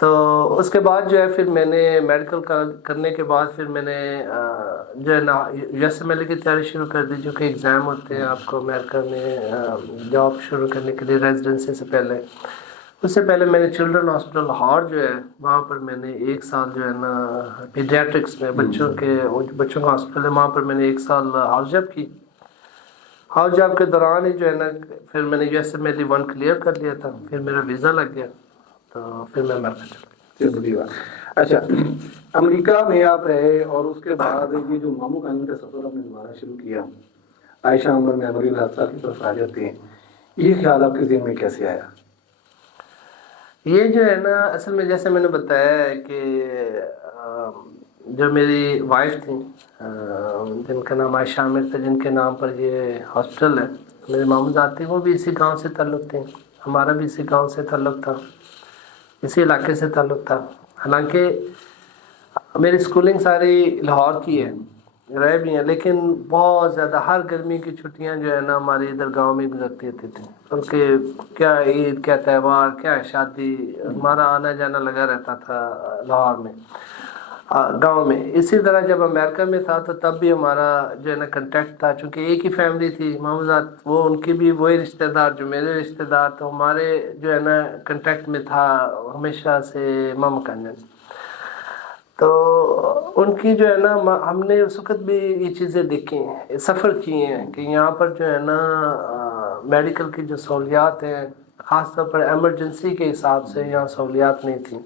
تو اس کے بعد جو ہے پھر میں نے میڈیکل کرنے کے بعد پھر میں نے جو ہے نا USMLE کی تیاری شروع کر دی، جو کہ ایگزام ہوتے ہیں آپ کو امریکہ میں جاب شروع کرنے کے لیے ریزیڈنسی سے پہلے۔ اس سے پہلے میں نے چلڈرن ہاسپٹل لاہور جو ہے وہاں پر میں نے 1 سال جو ہے نا پیڈیاٹرکس میں بچوں کا ہاسپٹل ہے، وہاں پر میں نے 1 سال ہاؤس جاب کی۔ ہاؤس جاب کے دوران ہی جو ہے نا پھر میں نے USMLE 1 کلیئر کر لیا تھا، پھر میرا ویزا لگ گیا تو پھر میں امریکہ چلا گیا۔ اچھا، امریکہ میں آپ رہے اور اس کے بعد یہ جو ماموں قانون کا سفر آپ نے دوبارہ شروع کیا، عائشہ عمر میموریل حادثہ کی طرف آ جاتے ہیں، یہ خیال آپ کے ذہن میں کیسے آیا؟ یہ جو ہے نا اصل میں جیسے میں نے بتایا ہے کہ جو میری وائف تھیں جن کا نام عائشہ عامر تھا، جن کے نام پر یہ ہاسپٹل ہے، میرے ماموں ذات تھے، وہ بھی اسی گاؤں سے تعلق تھے، ہمارا بھی اسی گاؤں سے تعلق تھا، اسی علاقے سے تعلق تھا۔ حالانکہ میری سکولنگ ساری لاہور کی ہے، رہے بھی ہیں، لیکن بہت زیادہ ہر گرمی کی چھٹیاں جو ہے نا ہماری ادھر گاؤں میں گزرتی ہوتی تھیں، بلکہ کیا عید، کیا تہوار، کیا شادی، ہمارا آنا جانا لگا رہتا تھا لاہور میں، گاؤں میں۔ اسی طرح جب امریکہ میں تھا تو تب بھی ہمارا جو ہے نا کنٹیکٹ تھا، چونکہ ایک ہی فیملی تھی ماموزاد، وہ ان کی بھی وہی رشتہ دار جو میرے رشتہ دار، تو ہمارے جو ہے نا کنٹیکٹ میں تھا ہمیشہ سے ماما کنجن۔ تو ان کی جو ہے نا ہم نے اس وقت بھی یہ چیزیں دیکھی ہیں، سفر کیے ہیں کہ یہاں پر جو ہے نا میڈیکل کی جو سہولیات ہیں، خاص طور پر ایمرجنسی کے حساب سے یہاں سہولیات نہیں تھیں۔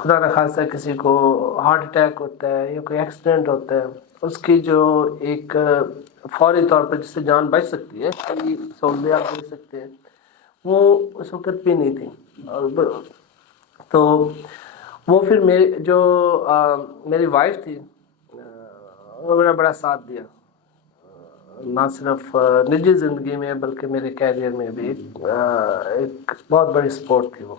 خدا نہ خاصہ کسی کو ہارٹ اٹیک ہوتا ہے یا کوئی ایکسیڈنٹ ہوتا ہے، اس کی جو ایک فوری طور پر جس سے جان بچ سکتی ہے، کئی سہولیات دے سکتے ہیں، وہ اس وقت بھی نہیں تھی۔ تو وہ پھر میری وائف تھی، وہ میرا بڑا ساتھ دیا، نہ صرف نجی زندگی میں بلکہ میرے کیریئر میں بھی ایک بہت بڑی سپورٹ تھی وہ۔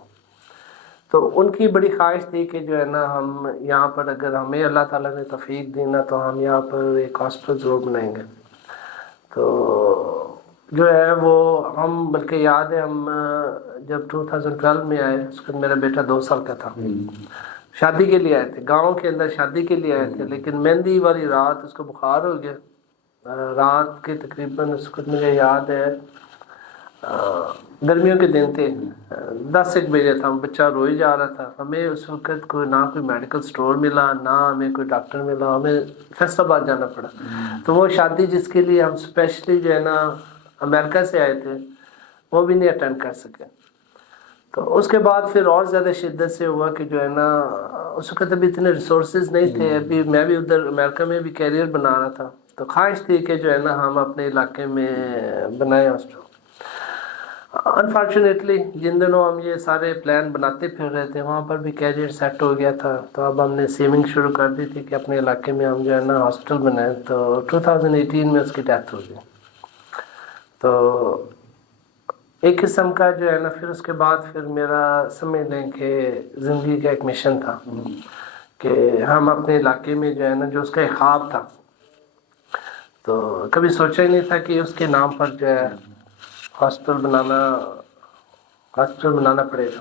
تو ان کی بڑی خواہش تھی کہ جو ہے نا ہم یہاں پر، اگر ہمیں اللہ تعالیٰ نے توفیق دی نا، تو ہم یہاں پر ایک ہاسپٹل ضرور بنائیں گے۔ تو جو ہے وہ ہم، بلکہ یاد ہے ہم جب 2012 میں آئے، اس وقت میرا بیٹا 2 سال کا تھا، شادی کے لیے آئے تھے، گاؤں کے اندر شادی کے لیے آئے تھے، لیکن مہندی والی رات اس کو بخار ہو گیا۔ رات کے تقریباً اس وقت مجھے یاد ہے گرمیوں کے دن تھے، 10-1 بجے تھا، بچہ روئی جا رہا تھا۔ ہمیں اس وقت نہ کوئی میڈیکل سٹور ملا، نہ ہمیں کوئی ڈاکٹر ملا، ہمیں فیصل آباد جانا پڑا۔ تو وہ شادی جس کے لیے ہم اسپیشلی جو ہے نا امریکہ سے آئے تھے، وہ بھی نہیں اٹینڈ کر سکے۔ تو اس کے بعد پھر اور زیادہ شدت سے ہوا کہ جو ہے نا اس وقت ابھی اتنے ریسورسز نہیں تھے، ابھی میں بھی ادھر امریکہ میں بھی کیریئر بنا رہا تھا، تو خواہش تھی کہ جو ہے نا ہم اپنے علاقے میں بنائیں ہاسپٹل۔ انفارچونیٹلی جن دنوں ہم یہ سارے پلان بناتے پھر رہے تھے، وہاں پر بھی کیریئر سیٹ ہو گیا تھا، تو اب ہم نے سیونگ شروع کر دی تھی کہ اپنے علاقے میں ہم جو ہے نا ہاسپٹل بنائیں۔ تو 2018 میں اس کی ڈیتھ ہو گئی۔ تو ایک قسم کا جو ہے نا پھر اس کے بعد پھر میرا سمجھ لیں کہ زندگی کا ایک مشن تھا کہ ہم اپنے علاقے میں جو ہے نا، جو اس کا ایک خواب تھا، تو کبھی سوچا ہی نہیں تھا کہ اس کے نام پر جو ہے ہاسپٹل بنانا پڑے گا،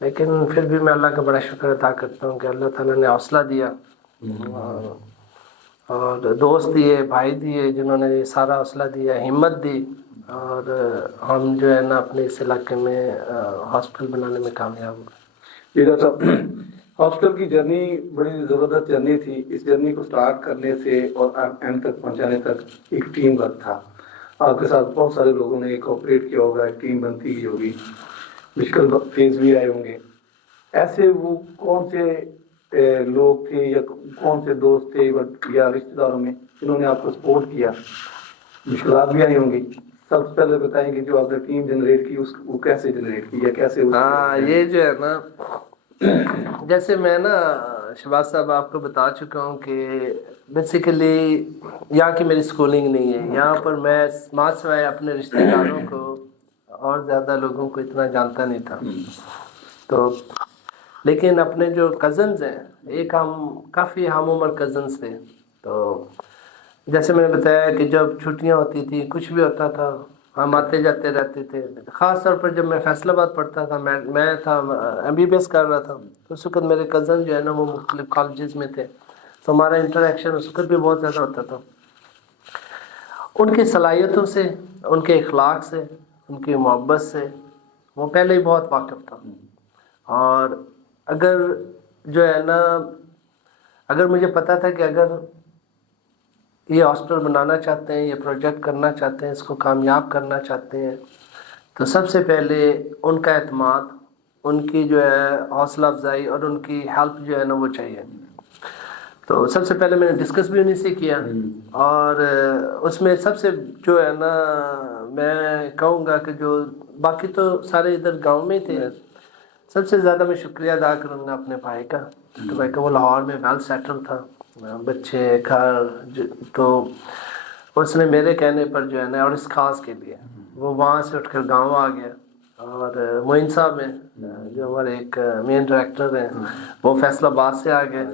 لیکن پھر بھی میں اللہ کا بڑا شکر ادا کرتا ہوں کہ اللہ تعالیٰ نے حوصلہ دیا اور دوست دیے، بھائی دیے، جنہوں نے سارا حوصلہ دیا، ہمت دی، اور ہم جو ہے نا اپنے اس علاقے میں ہاسپٹل بنانے میں کامیاب ہوئے۔ یہ ڈاکٹر صاحب، ہاسپٹل کی جرنی بڑی زبردست جرنی تھی۔ اس جرنی کو سٹارٹ کرنے سے اور اینڈ تک پہنچانے تک ایک ٹیم ورک تھا، آپ کے ساتھ بہت سارے لوگوں نے کوآپریٹ کیا ہوگا، ایک ٹیم بنتی ہی ہوگی، مشکل فیز بھی آئے ہوں گے۔ ایسے وہ کون سے لوگ تھے یا کون سے دوست تھے یا رشتہ داروں میں جنہوں نے آپ کو سپورٹ کیا؟ مشکلات بھی آئی ہوں گی، سب سے پہلے بتائیں کہ جو آپ نے ٹیم جنریٹ کی وہ کیسے جنریٹ کی یا کیسے؟ ہاں، یہ جو ہے نا جیسے میں نا شہباز صاحب آپ کو بتا چکا ہوں کہ بیسیکلی یہاں کی میری سکولنگ نہیں ہے، یہاں پر میں سوائے اپنے رشتہ داروں کو اور زیادہ لوگوں کو اتنا جانتا نہیں تھا۔ تو لیکن اپنے جو کزنز ہیں، ایک ہم کافی ہم عمر کزنز تھے، تو جیسے میں نے بتایا کہ جب چھٹیاں ہوتی تھی، کچھ بھی ہوتا تھا، ہم آتے جاتے رہتے تھے. خاص طور پر جب میں فیصل آباد پڑھتا تھا, میں تھا MBBS کر رہا تھا, اس وقت میرے کزن جو ہے نا وہ مختلف کالجز میں تھے, تو ہمارا انٹریکشن اس وقت بھی بہت زیادہ ہوتا تھا. ان کی صلاحیتوں سے, ان کے اخلاق سے, ان کی محبت سے وہ پہلے ہی بہت واقف تھا. اور اگر جو ہے نا, اگر مجھے پتا تھا کہ اگر یہ ہاسپٹل بنانا چاہتے ہیں, یہ پروجیکٹ کرنا چاہتے ہیں, اس کو کامیاب کرنا چاہتے ہیں, تو سب سے پہلے ان کا اعتماد, ان کی جو ہے حوصلہ افزائی اور ان کی ہیلپ جو ہے نا وہ چاہیے. تو سب سے پہلے میں نے ڈسکس بھی انہیں سے کیا, اور اس میں سب سے جو ہے نا میں کہوں گا کہ جو باقی تو سارے ادھر گاؤں میں تھے, سب سے زیادہ میں شکریہ ادا کروں گا اپنے بھائی کا, تو بھائی کا وہ لاہور میں ویل سیٹل تھا, بچے گھر, تو اس نے میرے کہنے پر جو ہے نا, اور اس خاص کے لیے وہ وہاں سے اٹھ کر گاؤں آ گیا. اور معین صاحب ہیں جو ہمارے ایک مین ڈائریکٹر ہیں, وہ فیصل آباد سے آ گئے.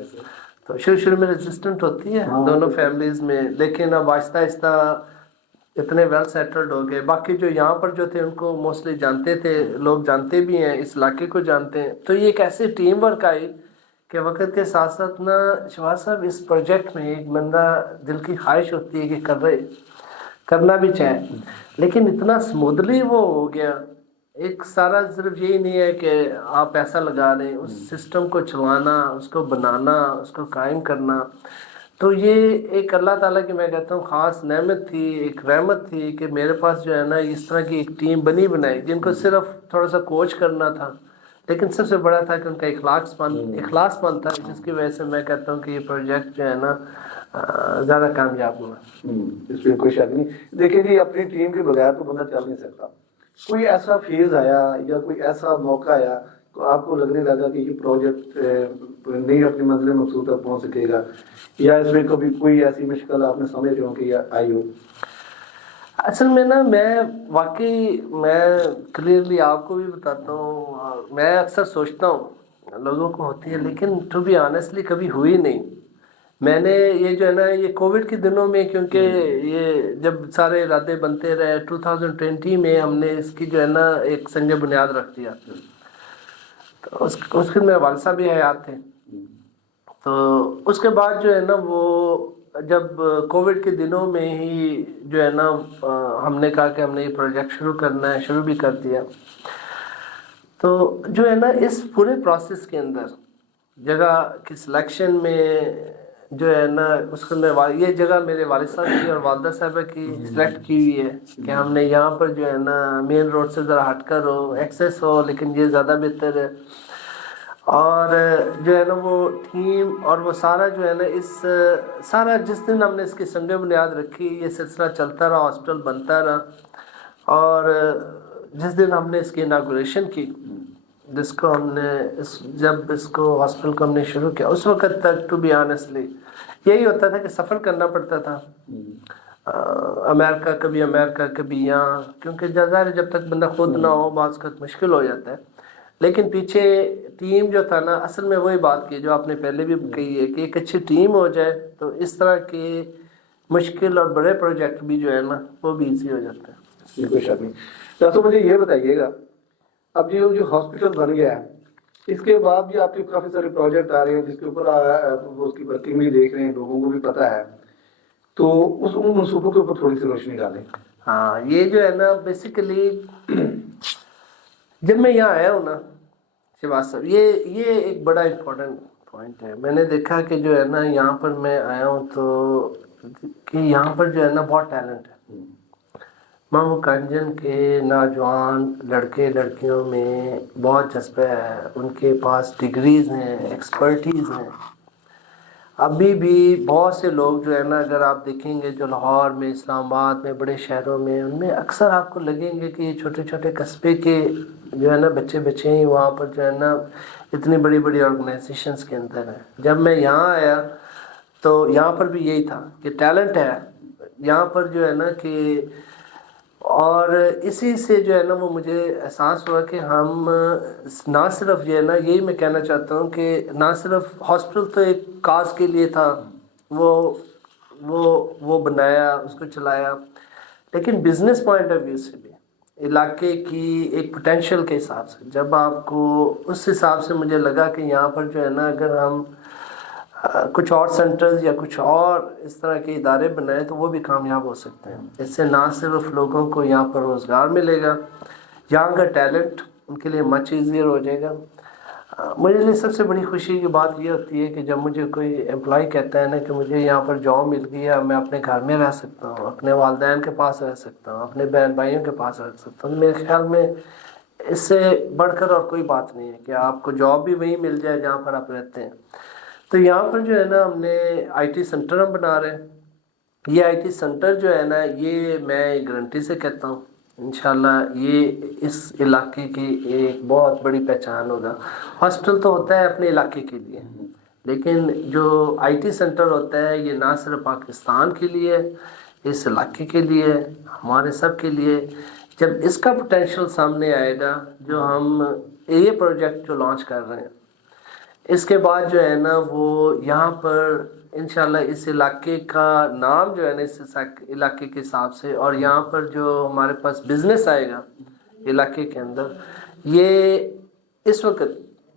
تو شروع میں ریزسٹنٹ ہوتی ہے دونوں فیملیز میں, لیکن اب آہستہ آہستہ اتنے ویل سیٹلڈ ہو گئے. باقی جو یہاں پر جو تھے ان کو موسٹلی جانتے تھے, لوگ جانتے بھی ہیں, اس علاقے کو جانتے ہیں. تو یہ ایک ایسی ٹیم ورک آئی کہ وقت کے ساتھ ساتھ نا شہباز صاحب اس پروجیکٹ میں ایک بندہ دل کی خواہش ہوتی ہے کہ کرنا بھی چاہے, لیکن اتنا سموتھلی وہ ہو گیا. ایک سارا صرف یہی نہیں ہے کہ آپ پیسہ لگا رہے ہیں, اس سسٹم کو چلانا, اس کو بنانا, اس کو قائم کرنا. تو یہ ایک اللہ تعالیٰ کی میں کہتا ہوں خاص نعمت تھی, ایک رحمت تھی کہ میرے پاس جو ہے نا اس طرح کی ایک ٹیم بنائی جن کو صرف تھوڑا سا کوچ کرنا تھا, لیکن سب سے بڑا تھا کہ ان کا اخلاص مند تھا, جس کی وجہ سے میں کہتا ہوں کہ یہ پروجیکٹ جو ہے نا زیادہ کامیاب ہوا. اس میں کوئی شک نہیں. دیکھیں جی, اپنی ٹیم کے بغیر تو بندہ چل نہیں سکتا. کوئی ایسا فیز آیا یا کوئی ایسا موقع آیا تو آپ کو لگنے لگا کہ یہ پروجیکٹ نہیں اپنی منزل مقصود تک پہنچ سکے گا, یا اس میں کبھی کوئی ایسی مشکل آپ نے سمجھ ہو کہ آئی ہو؟ اصل میں نا میں کلیئرلی آپ کو بھی بتاتا ہوں, میں اکثر سوچتا ہوں لوگوں کو ہوتی ہے, لیکن ٹو بی آنیسٹلی کبھی ہوئی نہیں. میں نے یہ جو ہے نا یہ کووڈ کے دنوں میں, کیونکہ یہ جب سارے ارادے بنتے رہے 2020 میں ہم نے اس کی جو ہے نا ایک سنگ بنیاد رکھ دیا. تو اس کے میرے والد صاحب بھی حیات تھے. تو اس کے بعد جو ہے نا وہ جب کووڈ کے دنوں میں ہی جو ہے نا ہم نے کہا کہ ہم نے یہ پروجیکٹ شروع کرنا ہے, شروع بھی کر دیا. تو جو ہے نا اس پورے پروسیس کے اندر جگہ کی سلیکشن میں جو ہے نا اس کو میں یہ جگہ میرے والد صاحب کی اور والدہ صاحبہ کی سلیکٹ کی ہوئی ہے کہ ہم نے یہاں پر جو ہے نا مین روڈ سے ذرا ہٹ کر ہو, ایکسیس ہو, لیکن یہ زیادہ بہتر ہے. اور جو ہے نا وہ ٹیم اور وہ سارا جو ہے نا اس سارا جس دن ہم نے اس کی سنگ بنیاد رکھی, یہ سلسلہ چلتا رہا, ہاسپٹل بنتا رہا. اور جس دن ہم نے اس کی اناگوریشن کی, جس کو ہم نے جب اس کو ہاسپٹل کو ہم نے شروع کیا, اس وقت تک ٹو بی آنیسٹلی یہی ہوتا تھا کہ سفر کرنا پڑتا تھا امریکہ, کبھی یہاں, کیونکہ جب تک بندہ خود نہ ہو بعض وقت مشکل ہو جاتا ہے. لیکن پیچھے ٹیم جو تھا نا, اصل میں وہی بات کی جو آپ نے پہلے بھی کہی ہے کہ ایک اچھی ٹیم ہو جائے تو اس طرح کے مشکل اور بڑے پروجیکٹ بھی جو ہے نا وہ بھی ایزی ہو جاتا ہے. کوئی شک نہیں. تو مجھے یہ بتائیے گا, اب یہ جو ہاسپٹل بن گیا ہے اس کے بعد بھی آپ کے کافی سارے پروجیکٹ آ رہے ہیں جس کے اوپر اس کی ورکنگ بھی دیکھ رہے ہیں, لوگوں کو بھی پتہ ہے, تو ان منصوبوں کے اوپر تھوڑی سی روشنی ڈالیں. ہاں, یہ جو ہے نا بیسیکلی جب میں یہاں آیا ہوں نا شہباز صاحب, یہ ایک بڑا امپورٹنٹ پوائنٹ ہے. میں نے دیکھا کہ جو ہے نا یہاں پر میں آیا ہوں تو کہ یہاں پر جو ہے نا بہت ٹیلنٹ ہے. مامو کنجن کے نوجوان لڑکے لڑکیوں میں بہت جذبہ ہے, ان کے پاس ڈگریز ہیں, ایکسپرٹیز ہیں. ابھی بھی بہت سے لوگ جو ہے نا اگر آپ دیکھیں گے جو لاہور میں, اسلام آباد میں, بڑے شہروں میں, ان میں اکثر آپ کو لگیں گے کہ یہ چھوٹے چھوٹے قصبے کے جو ہے نا بچے ہی وہاں پر جو ہے نا اتنی بڑی بڑی آرگنائزیشنز کے اندر ہیں. جب میں یہاں آیا تو یہاں پر بھی یہی تھا کہ ٹیلنٹ ہے یہاں پر جو ہے نا کہ, اور اسی سے جو ہے نا وہ مجھے احساس ہوا کہ ہم نہ صرف جو ہے نا, یہی میں کہنا چاہتا ہوں کہ نہ صرف ہاسپٹل تو ایک کاز کے لیے تھا, وہ بنایا, اس کو چلایا, لیکن بزنس پوائنٹ آف ویو سے بھی علاقے کی ایک پوٹینشیل کے حساب سے جب آپ کو اس حساب سے مجھے لگا کہ یہاں پر جو ہے نا اگر ہم کچھ اور سینٹرز یا کچھ اور اس طرح کے ادارے بنائیں تو وہ بھی کامیاب ہو سکتے ہیں. اس سے نہ صرف لوگوں کو یہاں پر روزگار ملے گا، یہاں کا ٹیلنٹ ان کے لیے مچ ایزیئر ہو جائے گا. مجھے لیے سب سے بڑی خوشی کی بات یہ ہوتی ہے کہ جب مجھے کوئی امپلائی کہتا ہے نا کہ مجھے یہاں پر جاب مل گئی ہے، میں اپنے گھر میں رہ سکتا ہوں، اپنے والدین کے پاس رہ سکتا ہوں، اپنے بہن بھائیوں کے پاس رہ سکتا ہوں. میرے خیال میں اس سے بڑھ کر اور کوئی بات نہیں ہے کہ آپ کو جاب بھی وہیں مل جائے جہاں پر آپ رہتے ہیں. تو یہاں پر جو ہے نا ہم نے آئی ٹی سینٹر ہم بنا رہے ہیں. یہ آئی ٹی سینٹر جو ہے نا یہ میں گارنٹی سے کہتا ہوں انشاءاللہ یہ اس علاقے کی ایک بہت بڑی پہچان ہوگا. ہاسپٹل تو ہوتا ہے اپنے علاقے کے لیے، لیکن جو آئی ٹی سینٹر ہوتا ہے یہ نہ صرف پاکستان کے لیے، اس علاقے کے لیے، ہمارے سب کے لیے. جب اس کا پوٹینشیل سامنے آئے گا، جو ہم یہ پروجیکٹ جو لانچ کر رہے ہیں، اس کے بعد جو ہے نا وہ یہاں پر انشاءاللہ اس علاقے کا نام جو ہے نا اس علاقے کے حساب سے، اور یہاں پر جو ہمارے پاس بزنس آئے گا علاقے کے اندر، یہ اس وقت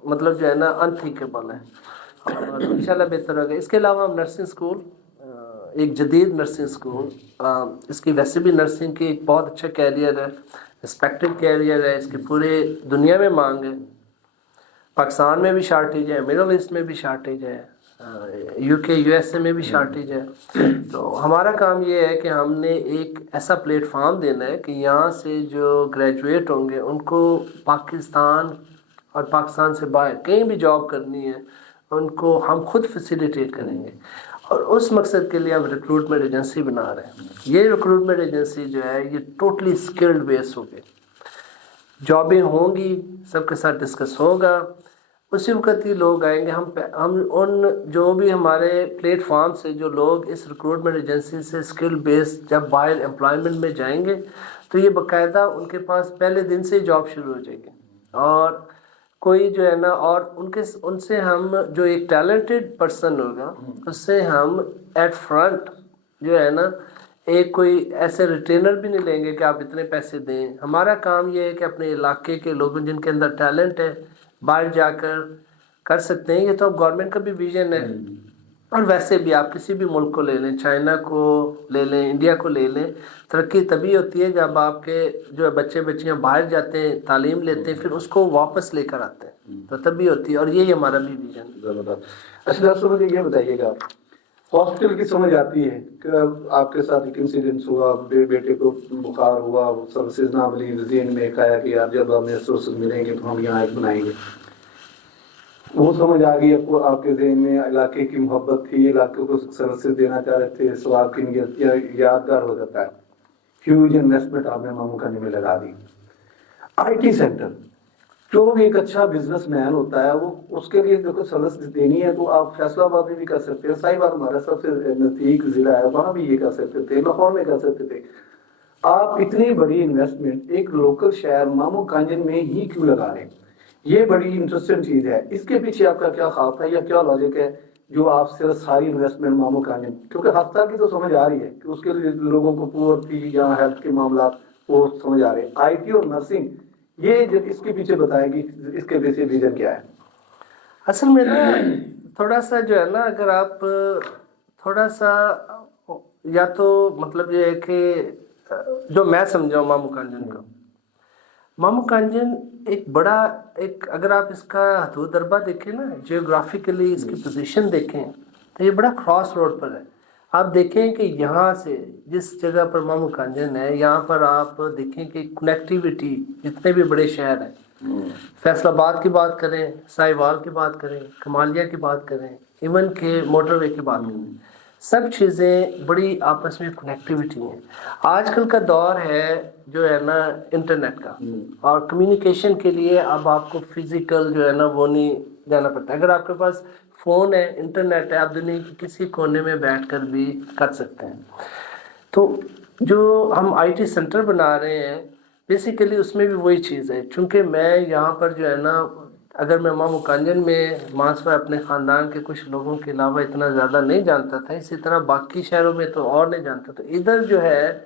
مطلب جو ہے نا انتھنکیبل ہے اور انشاءاللہ بہتر ہوگا. اس کے علاوہ ہم نرسنگ اسکول، ایک جدید نرسنگ اسکول، اس کی ویسے بھی نرسنگ کی ایک بہت اچھا کیریئر ہے، رسپیکٹڈ کیریئر ہے، اس کی پورے دنیا میں مانگ ہے. پاکستان میں بھی شارٹیج ہے، مڈل ایسٹ میں بھی شارٹیج ہے، یو کے یو ایس اے میں بھی شارٹیج ہے. تو ہمارا کام یہ ہے کہ ہم نے ایک ایسا پلیٹ فارم دینا ہے کہ یہاں سے جو گریجویٹ ہوں گے ان کو پاکستان اور پاکستان سے باہر کہیں بھی جاب کرنی ہے ان کو ہم خود فیسیلیٹیٹ کریں گے. اور اس مقصد کے لیے ہم ریکروٹمنٹ ایجنسی بنا رہے ہیں. یہ ریکروٹمنٹ ایجنسی جو ہے یہ ٹوٹلی اسکلڈ بیس ہوگی، جابیں ہوں گی، سب کے ساتھ ڈسکس ہوگا، اسی وقت ہی لوگ آئیں گے. ہم ان جو بھی ہمارے پلیٹ فارم سے جو لوگ اس ریکروٹمنٹ ایجنسی سے اسکل بیس جب باہر امپلائمنٹ میں جائیں گے تو یہ باقاعدہ ان کے پاس پہلے دن سے جاب شروع ہو جائے گی. اور کوئی جو ہے نا اور ان سے ہم جو ایک ٹیلنٹڈ پرسن ہوگا اس سے ہم ایٹ فرنٹ جو ہے نا ایک کوئی ایسے ریٹینر بھی نہیں لیں گے کہ آپ اتنے پیسے دیں. ہمارا کام یہ ہے کہ اپنے علاقے کے لوگوں جن کے اندر ٹیلنٹ ہے باہر جا کر سکتے ہیں. یہ تو اب گورنمنٹ کا بھی ویژن ہے، اور ویسے بھی آپ کسی بھی ملک کو لے لیں، چائنا کو لے لیں، انڈیا کو لے لیں، ترقی تبھی ہوتی ہے جب آپ کے جو بچے بچیاں باہر جاتے ہیں، تعلیم لیتے ہیں، پھر اس کو واپس لے کر آتے ہیں، تو تبھی ہوتی ہے. اور یہی ہمارا بھی ویژن ہے. زبردست. اچھا ڈاکٹر صاحب مجھے یہ بتائیے گا، ہاسپٹل کی سمجھ آتی ہے کہ آپ کے ساتھ ایک انسیڈنس ہوا، بیٹے کو بخار ہوا، سروسز نہ ملی، ذہن میں کہا کہ یار جب ہمیں سورسز ملیں گے تو ہم یہاں ایک بنائیں گے. وہ سمجھ آ گئی آپ کو، آپ کے ذہن میں علاقے کی محبت تھی، علاقے کو سروسز دینا چاہ رہے تھے، ثواب کی نیت یادگار ہو جاتا ہے. ہیوج انویسٹمنٹ آپ نے ماموں کانی میں لگا دی. آئی ٹی سینٹر جو بھی ایک اچھا بزنس مین ہوتا ہے وہ اس کے لیے جو سروس دینی ہے تو آپ فیصلہ آباد میں بھی کر سکتے ہیں. صحیح بات، ہمارا سب سے نزدیک ضلع ہے، وہاں بھی یہ کر سکتے تھے، لاہور میں کر سکتے تھے. آپ اتنی بڑی انویسٹمنٹ ایک لوکل شہر مامو کانجن میں ہی کیوں لگا رہے ہیں؟ یہ بڑی انٹرسٹنگ چیز ہے. اس کے پیچھے آپ کا کیا خواب تھا یا کیا لاجک ہے جو آپ صرف ساری انویسٹمنٹ مامو کانجن، کیونکہ ہفتہ کی تو سمجھ آ رہی ہے کہ اس کے لیے لوگوں کو پورتی یا ہیلتھ کے معاملات وہ سمجھ آ رہے ہیں. آئی ٹی اور نرسنگ، یہ جب اس کے پیچھے بتائیں گی اس کے پیچھے ویژن کیا ہے؟ اصل میں نا تھوڑا سا جو ہے نا اگر آپ تھوڑا سا یا تو مطلب یہ ہے کہ جو میں سمجھاؤں مامو کانجن کا، مامو کانجن ایک بڑا ایک اگر آپ اس کا حدود اربا دیکھیں نا، جیوگرافیکلی اس کی پوزیشن دیکھیں تو یہ بڑا کراس روڈ پر ہے. آپ دیکھیں کہ یہاں سے جس جگہ پر مامو کانجن ہے یہاں پر آپ دیکھیں کہ کنیکٹیویٹی جتنے بھی بڑے شہر ہیں، فیصل آباد کی بات کریں، ساہیوال کی بات کریں، کمالیہ کی بات کریں، ایون کہ موٹر وے کی بات کریں، سب چیزیں بڑی آپس میں کنیکٹیویٹی ہیں. آج کل کا دور ہے جو ہے نا انٹرنیٹ کا، اور کمیونیکیشن کے لیے اب آپ کو فزیکل جو ہے نا وہ نہیں جانا پڑتا. اگر آپ کے پاس فون ہے، انٹرنیٹ ہے، آپ دنیا کے کسی کونے میں بیٹھ کر بھی کر سکتے ہیں. تو جو ہم آئی ٹی سینٹر بنا رہے ہیں بیسیکلی اس میں بھی وہی چیز ہے. چونکہ میں یہاں پر جو ہے نا اگر میں مامو کانجن میں ماسوا اپنے خاندان کے کچھ لوگوں کے علاوہ اتنا زیادہ نہیں جانتا تھا، اسی طرح باقی شہروں میں تو اور نہیں جانتا. تو ادھر جو ہے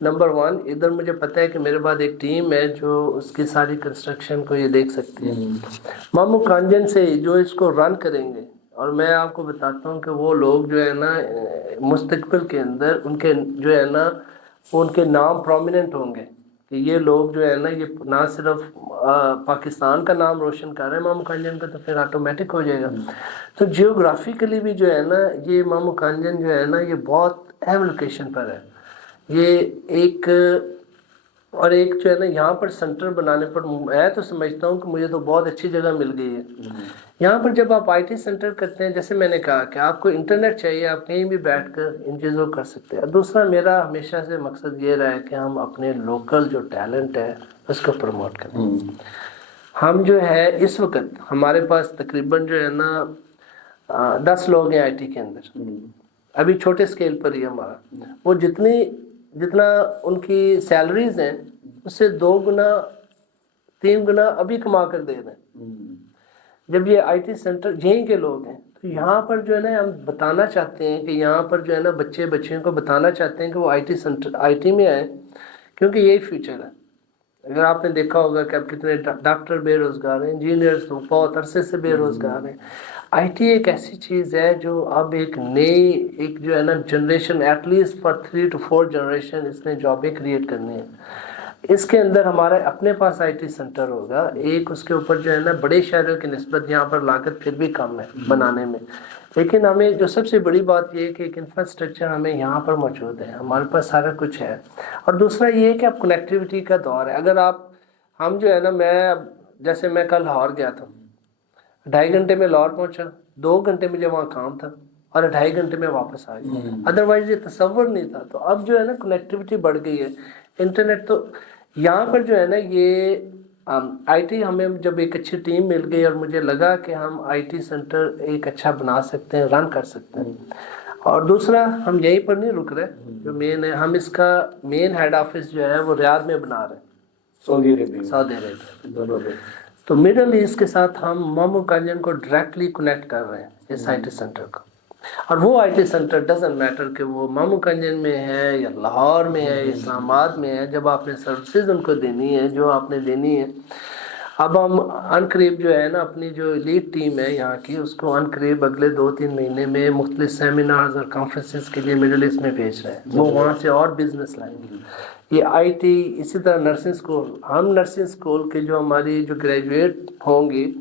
نمبر 1 ادھر مجھے پتہ ہے کہ میرے بعد ایک ٹیم ہے جو اس کی ساری کنسٹرکشن کو یہ دیکھ سکتی ہے. مامو کانجن سے جو اس کو رن کریں گے, اور میں آپ کو بتاتا ہوں کہ وہ لوگ جو ہے نا مستقبل کے اندر ان کے جو ہے نا ان کے نام پرومیننٹ ہوں گے کہ یہ لوگ جو ہے نا یہ نہ صرف پاکستان کا نام روشن کر رہے ہیں مامو کانجن کا, تو پھر آٹومیٹک ہو جائے گا. تو جیوگرافیکلی بھی جو ہے نا یہ مامو کانجن جو ہے نا یہ بہت اہم لوکیشن پر ہے. یہ ایک اور ایک جو ہے نا یہاں پر سینٹر بنانے پر میں تو سمجھتا ہوں کہ مجھے تو بہت اچھی جگہ مل گئی ہے. یہاں پر جب آپ IT سینٹر کرتے ہیں, جیسے میں نے کہا کہ آپ کو انٹرنیٹ چاہیے, آپ کہیں بھی بیٹھ کر ان چیزوں کو کر سکتے ہیں. دوسرا میرا ہمیشہ سے مقصد یہ رہا ہے کہ ہم اپنے لوکل جو ٹیلنٹ ہے اس کو پروموٹ کریں. ہم جو ہے اس وقت ہمارے پاس تقریباً جو ہے نا 10 لوگ ہیں IT کے اندر, ابھی چھوٹے سکیل پر ہی ہمارا. وہ جتنا ان کی سیلریز ہیں اس سے 2 گنا 3 گنا ابھی کما کر دے رہے ہیں. جب یہ IT سینٹر یہیں کے لوگ ہیں تو یہاں پر جو ہے نا ہم بتانا چاہتے ہیں کہ یہاں پر جو ہے نا بچیوں کو بتانا چاہتے ہیں کہ وہ IT سینٹر IT میں آئیں, کیونکہ یہی فیوچر ہے. اگر آپ نے دیکھا ہوگا کہ اب کتنے ڈاکٹر بے روزگار ہیں, انجینئرز تو بہت عرصے سے بے روزگار ہیں. IT ایک ایسی چیز ہے جو اب ایک نئی ایک جو ہے نا generation at least for 3 to 4 generation اس نے جابیں کریٹ کرنی ہیں. اس کے اندر ہمارے اپنے پاس IT سینٹر ہوگا ایک, اس کے اوپر جو ہے نا بڑے شہروں کی نسبت یہاں پر لاگت پھر بھی کم ہے بنانے میں, لیکن ہمیں جو سب سے بڑی بات یہ ہے کہ ایک انفراسٹرکچر ہمیں یہاں پر موجود ہے, ہمارے پاس سارا کچھ ہے. اور دوسرا یہ ہے کہ اب کنیکٹیوٹی کا دور ہے. اگر ہم جو ہے نا جیسے میں کل لاہور گیا تھا, 2.5 گھنٹے میں لاہور پہنچا, 2 گھنٹے مجھے وہاں کام تھا اور 2.5 گھنٹے میں واپس آ گیا. ادروائز یہ تصور نہیں تھا. تو اب جو ہے نا کنیکٹیوٹی بڑھ گئی ہے, انٹرنیٹ. تو یہاں پر جو ہے نا یہ IT ہمیں جب ایک اچھی ٹیم مل گئی اور مجھے لگا کہ ہم IT سینٹر ایک اچھا بنا سکتے ہیں, رن کر سکتے ہیں. اور دوسرا ہم یہیں پر نہیں رک رہے, جو مین ہے ہم اس کا مین ہیڈ آفس جو ہے وہ ریاض میں بنا رہے ہیں, سعودی عربیہ. تو مڈل ایسٹ کے ساتھ ہم مامو کانجن کو ڈائریکٹلی کنیکٹ کر رہے ہیں اس IT سینٹر کو. اور وہ IT سینٹر ڈزنٹ میٹر کہ وہ مامو کانجن میں ہے یا لاہور میں ہے یا اسلام آباد میں ہے, جب آپ نے سروسز ان کو دینی ہے جو آپ نے دینی ہے. اب ہم عنقریب جو ہے نا اپنی جو لیڈ ٹیم ہے یہاں کی, اس کو عنقریب اگلے 2-3 مہینے میں مختلف سیمینارز اور کانفرنسز کے لیے مڈل ایسٹ میں بھیج رہے ہیں. وہ وہاں سے اور بزنس لائیں گے. یہ IT اسی طرح نرسنگ اسکول, ہم نرسنگ اسکول کے جو ہماری جو گریجویٹ ہوں گی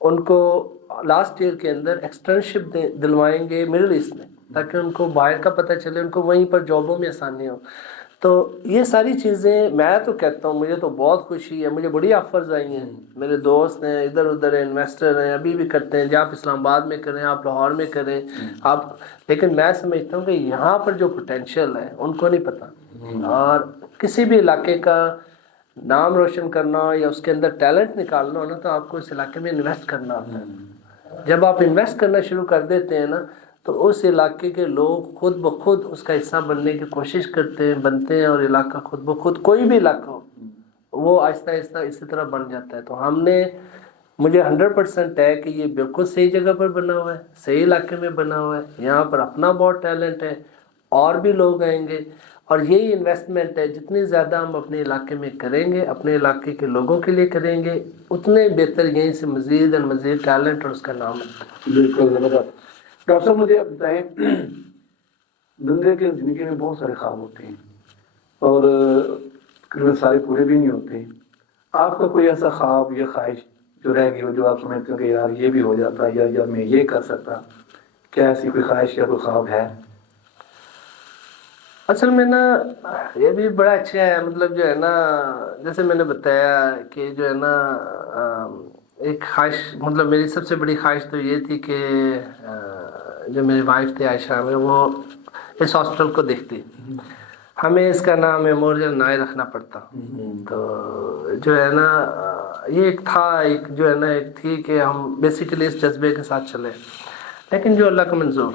ان کو لاسٹ ایئر کے اندر ایکسٹرنشپ دلوائیں گے مڈل ایسٹ میں, تاکہ ان کو باہر کا پتہ چلے, ان کو وہیں پر جابوں میں آسانی ہو. تو یہ ساری چیزیں میں تو کہتا ہوں, مجھے تو بہت خوشی ہے, مجھے بڑی آفرز آئی ہیں. میرے دوست ہیں ادھر ادھر ہیں, انویسٹر ہیں, ابھی بھی کرتے ہیں, جب آپ اسلام آباد میں کریں, آپ لاہور میں کریں آپ. لیکن میں سمجھتا ہوں کہ یہاں پر جو پوٹینشیل ہے ان کو نہیں پتہ. اور کسی بھی علاقے کا نام روشن کرنا ہو یا اس کے اندر ٹیلنٹ نکالنا ہو نا, تو آپ کو اس علاقے میں انویسٹ کرنا ہوتا ہے. جب آپ انویسٹ کرنا شروع کر دیتے ہیں نا, تو اس علاقے کے لوگ خود بخود اس کا حصہ بننے کی کوشش بنتے ہیں, اور علاقہ خود بخود, کوئی بھی علاقہ ہو, وہ آہستہ آہستہ اسی طرح بن جاتا ہے. تو مجھے 100% ہے کہ یہ بالکل صحیح جگہ پر بنا ہوا ہے, صحیح علاقے میں بنا ہوا ہے. یہاں پر اپنا بہت ٹیلنٹ ہے, اور بھی لوگ آئیں گے, اور یہی انویسٹمنٹ ہے. جتنی زیادہ ہم اپنے علاقے میں کریں گے, اپنے علاقے کے لوگوں کے لیے کریں گے, اتنے بہتر یہیں سے مزید اور مزید ٹیلنٹ اور اس کا نام ہے. بالکل زبردست. ڈاکٹر صاحب مجھے بتائیں, بندے کے زندگی میں بہت سارے خواب ہوتے ہیں اور سارے پورے بھی نہیں ہوتے. آپ کا کوئی ایسا خواب یا خواہش جو رہ گئی ہو, جو آپ سمجھتے ہو کہ یار یہ بھی ہو جاتا یا میں یہ کر سکتا, کیا ایسی کوئی خواہش یا کوئی خواب ہے؟ اصل میں نا یہ بھی بڑا اچھا ہے, مطلب جو ہے نا جیسے میں نے بتایا کہ جو ہے نا ایک خواہش, مطلب میری سب سے بڑی خواہش تو یہ تھی کہ جو میری وائف تھی عائشہ میں, وہ اس ہاسپٹل کو دیکھتی. ہمیں اس کا نام میموریل نائے رکھنا پڑتا. تو جو ہے نا یہ ایک تھا, ایک جو ہے نا ایک تھی کہ ہم بیسیکلی اس جذبے کے ساتھ چلے, لیکن جو اللہ کا منظور.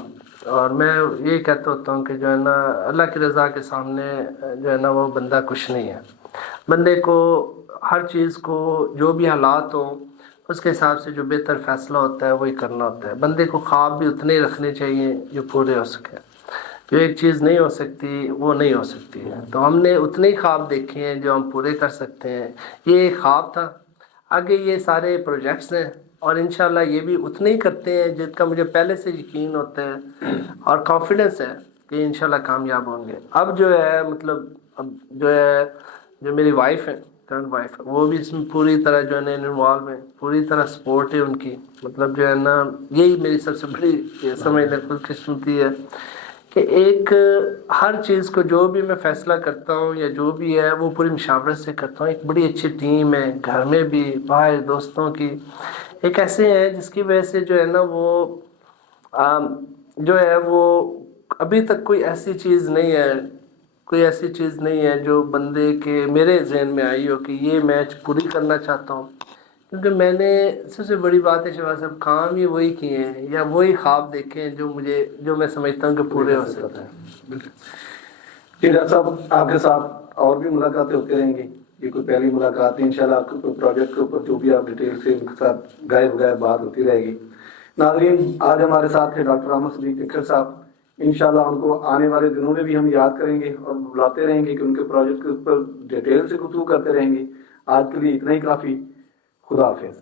اور میں یہ کہتا ہوتا ہوں کہ جو ہے نا اللہ کی رضا کے سامنے جو ہے نا وہ بندہ کچھ نہیں ہے. بندے کو ہر چیز کو جو بھی حالات ہوں اس کے حساب سے جو بہتر فیصلہ ہوتا ہے وہی کرنا ہوتا ہے. بندے کو خواب بھی اتنے رکھنے چاہیے جو پورے ہو سکے. جو ایک چیز نہیں ہو سکتی وہ نہیں ہو سکتی ہے. تو ہم نے اتنے ہی خواب دیکھے ہیں جو ہم پورے کر سکتے ہیں. یہ ایک خواب تھا. آگے یہ سارے پروجیکٹس ہیں اور انشاءاللہ یہ بھی اتنے ہی کرتے ہیں جن کا مجھے پہلے سے یقین ہوتا ہے اور کانفیڈنس ہے کہ انشاءاللہ کامیاب ہوں گے. اب جو ہے مطلب اب جو میری وائف ہے، کرنٹ وائف، وہ بھی اس میں پوری طرح جو ہے نا انوالو ہے، پوری طرح سپورٹ ہے ان کی. مطلب جو ہے نا یہی میری سب سے بڑی سمجھ لیں خوش قسمتی ہے کہ ایک ہر چیز کو جو بھی میں فیصلہ کرتا ہوں یا جو بھی ہے وہ پوری مشاورت سے کرتا ہوں. ایک بڑی اچھی ٹیم ہے گھر میں بھی، باہر دوستوں کی ایک ایسے ہے جس کی وجہ سے جو ہے نا وہ جو ہے وہ ابھی تک کوئی ایسی چیز نہیں ہے جو بندے کے میرے ذہن میں آئی ہو کہ یہ میں پوری کرنا چاہتا ہوں. کیونکہ میں نے سب سے بڑی بات ہے شہباز صاحب، کام ہی وہی کیے ہیں یا وہی خواب دیکھے ہیں جو میں سمجھتا ہوں کہ پورے ہو سکتے ہیں. جی ڈاکٹر صاحب، آپ کے ساتھ اور بھی ملاقاتیں ہوتی رہیں گی. یہ کوئی پہلی ملاقات ہے، انشاءاللہ آپ کے پروجیکٹ کے اوپر جو بھی آپ ڈیٹیل سے ان کے ساتھ غائب بات ہوتی رہے گی. ناظرین، آج ہمارے ساتھ تھے ڈاکٹر احمد صدیق اکھر صاحب. انشاءاللہ ان کو آنے والے دنوں میں بھی ہم یاد کریں گے اور بلاتے رہیں گے کہ ان کے پروجیکٹ کے اوپر ڈیٹیل سے گفتگو کرتے رہیں گے. آج کے لیے اتنا ہی کافی. خدا حافظ.